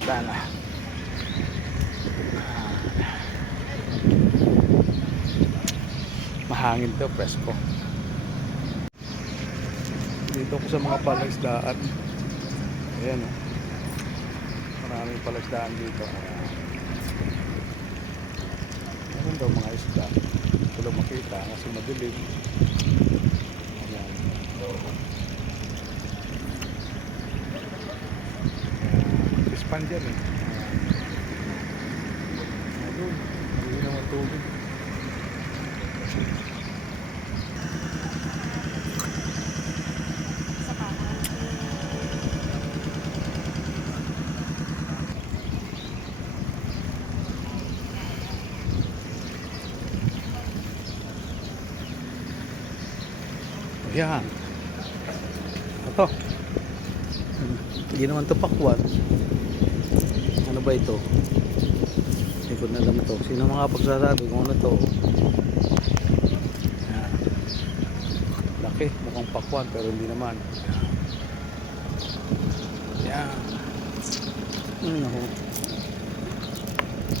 Sana. Mahangin to, presko. Dito ko sa mga palaisdaan. Ayan o. Maraming palaisdaan dito. Meron daw mga isda. Hindi ko lang makita kasi madilim. Ayan. Pispan dyan eh. Ayun. Ayun naman tubig. Ayan. Ito. Hindi naman ito pakwan. Ano ba ito? Ikot na naman ito. Sino mga pagsasabi kung ano ito? Ayan. Laki. Mukhang pakwan pero hindi naman. Ayan. Ano ho?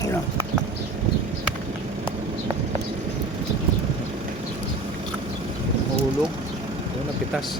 Ayan. Mahulog. Ayan, napitas.